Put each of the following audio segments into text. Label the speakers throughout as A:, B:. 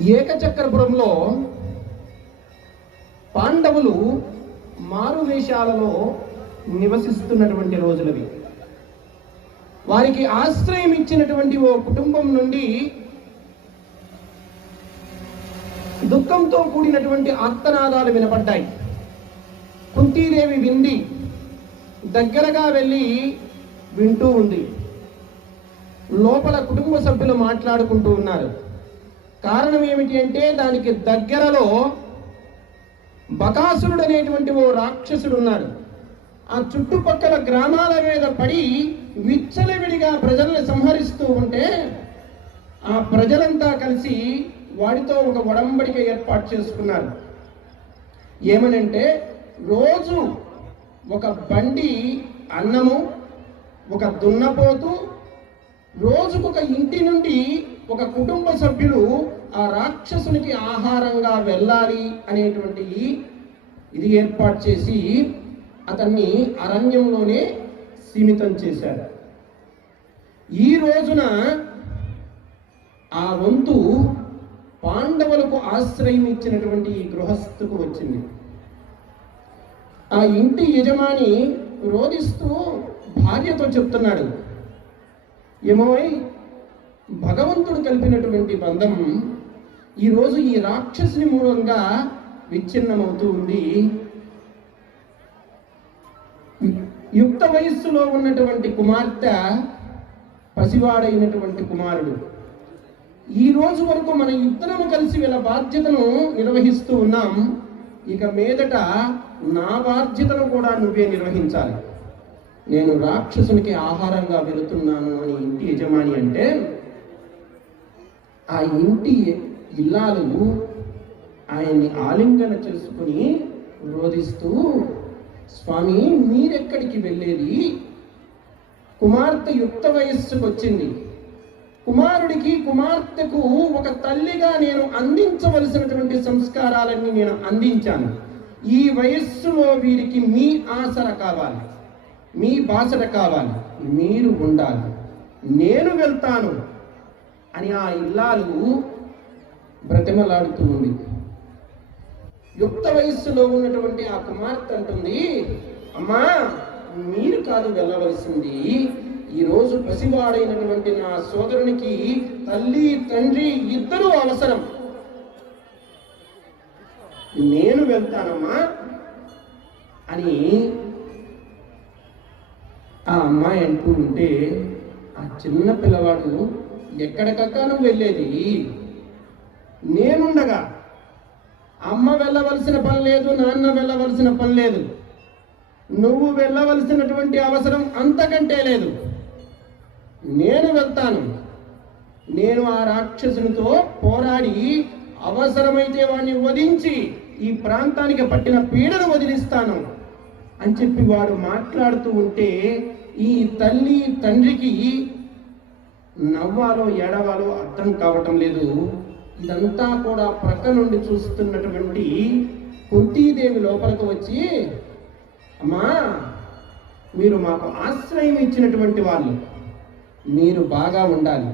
A: ఏకచక్రపురంలో పాండవులు మారువేషాలలో నివసిస్తున్నటువంటి రోజులవి. వారికి ఆశ్రయం ఇచ్చినటువంటి ఓ కుటుంబం నుండి దుఃఖంతో కూడినటువంటి ఆర్తనాదాలు వినపడ్డాయి. కుంతీదేవి వింది దగ్గరగా వెళ్ళి వింటూ ఉంది. లోపల కుటుంబ సభ్యులు మాట్లాడుకుంటూ ఉన్నారు. కారణం ఏమిటి అంటే దానికి దగ్గరలో బకాసురుడు అనేటువంటి ఓ రాక్షసుడు ఉన్నాడు ఆ చుట్టుపక్కల గ్రామాల మీద పడి విచ్చలవిడిగా ప్రజల్ని సంహరిస్తూ ఉంటే ఆ ప్రజలంతా కలిసి వాడితో ఒక ఒడంబడిక ఏర్పాటు చేసుకున్నారు. ఏమనంటే రోజు ఒక బండి అన్నము ఒక దున్నపోతు రోజుకొక ఇంటి నుండి ఒక కుటుంబ సభ్యులు ఆ రాక్షసునికి ఆహారంగా వెళ్ళాలి అనేటువంటి ఇది ఏర్పాటు చేసి అతన్ని అరణ్యంలోనే సీమితం చేశారు. ఈ రోజున ఆ వంతు పాండవులకు ఆశ్రయం ఇచ్చినటువంటి గృహస్థుకు వచ్చింది. ఆ ఇంటి యజమాని రోధిస్తూ భార్యతో చెప్తున్నాడు ఏమోయ్ భగవంతుడు కలిపినటువంటి బంధం ఈరోజు ఈ రాక్షసుని మూలంగా విచ్ఛిన్నమవుతూ ఉంది. యుక్త వయస్సులో ఉన్నటువంటి కుమార్తె పసివాడైనటువంటి కుమారుడు. ఈ రోజు వరకు మన ఇద్దరము కలిసి వీళ్ళ బాధ్యతను నిర్వహిస్తూ ఉన్నాం. ఇక మీదట నా బాధ్యతను కూడా నువ్వే నిర్వహించాలి. నేను రాక్షసునికి ఆహారంగా వెళుతున్నాను అని ఇంటి యజమాని అంటే ఆ ఇంటి ఇల్లాలు ఆయన్ని ఆలింగన చేసుకుని రోధిస్తూ స్వామి మీరెక్కడికి వెళ్ళేది? కుమార్తె యుక్త వయస్సుకు వచ్చింది. కుమారుడికి కుమార్తెకు ఒక తల్లిగా నేను అందించవలసినటువంటి సంస్కారాలన్నీ నేను అందించాను. ఈ వయస్సులో వీరికి మీ ఆసర కావాలి. మీ బాసట కావాలి మీరు ఉండాలి. నేను వెళ్తాను అని ఆ ఇల్లాలు బ్రతిమలాడుతూ ఉంది. యుక్త వయస్సులో ఉన్నటువంటి ఆ కుమార్తె అంటుంది అమ్మా మీరు కాదు వెళ్ళవలసింది. ఈరోజు పసివాడైనటువంటి నా సోదరునికి తల్లి తండ్రి ఇద్దరూ అవసరం. నేను వెళ్తానమ్మా అని ఆ అమ్మాయి అంటూ ఉంటే ఆ చిన్న పిల్లవాడు ఎక్కడికక్క నువ్వు వెళ్ళేది? నేనుండగా. అమ్మ వెళ్ళవలసిన పని లేదు నాన్న వెళ్ళవలసిన పని లేదు. నువ్వు వెళ్ళవలసినటువంటి అవసరం అంతకంటే లేదు. నేను వెళ్తాను. నేను ఆ రాక్షసునితో పోరాడి అవసరమైతే వాడిని వధించి ఈ ప్రాంతానికి పట్టిన పీడను వదిలిస్తాను. అని చెప్పి వాడు మాట్లాడుతూ ఉంటే ఈ తల్లి తండ్రికి నవ్వాలో ఏడవాలో అర్థం కావటం లేదు. ఇదంతా కూడా ప్రక్క నుండి చూస్తున్నటువంటి కుంతీదేవి లోపలికి వచ్చి అమ్మా మీరు మాకు ఆశ్రయం ఇచ్చినటువంటి వాళ్ళు మీరు బాగా ఉండాలి.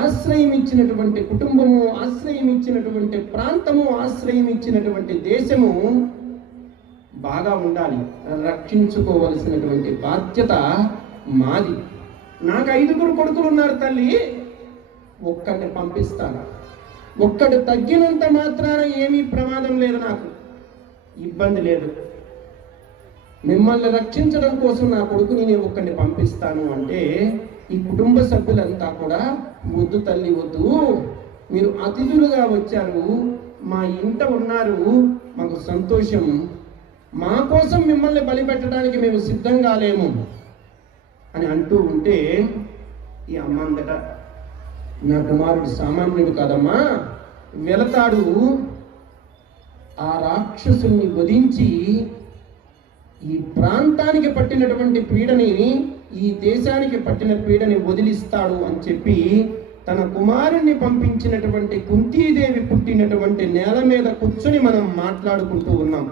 A: ఆశ్రయం ఇచ్చినటువంటి కుటుంబము ఆశ్రయం ఇచ్చినటువంటి ప్రాంతము ఆశ్రయం ఇచ్చినటువంటి దేశము బాగా ఉండాలి రక్షించుకోవలసినటువంటి బాధ్యత మాది. నాకు ఐదుగురు కొడుకులు ఉన్నారు తల్లి ఒక్కడిని పంపిస్తాను. ఒక్కడు తగ్గినంత మాత్రాన ఏమీ ప్రమాదం లేదు నాకు. ఇబ్బంది లేదు. మిమ్మల్ని రక్షించడం కోసం నా కొడుకుని నేను ఒక్కడిని పంపిస్తాను అంటే ఈ కుటుంబ సభ్యులంతా కూడా వద్దు తల్లి వద్దు. మీరు అతిథులుగా వచ్చారు. మా ఇంట ఉన్నారు. మాకు సంతోషం. మా కోసం మిమ్మల్ని బలిపెట్టడానికి మేము సిద్ధంగా లేము అని అంటూ ఉంటే ఈ అమ్మ అందట నా కుమారుడు సామాన్యుడు కాదమ్మా వెళతాడు. ఆ రాక్షసుని వధించి ఈ ప్రాంతానికి పట్టినటువంటి పీడని ఈ దేశానికి పట్టిన పీడని వదిలిస్తాడు అని చెప్పి తన కుమారుణ్ణి పంపించినటువంటి కుంతీదేవి పుట్టినటువంటి నేల మీద కూర్చొని మనం మాట్లాడుకుంటూ ఉన్నాం.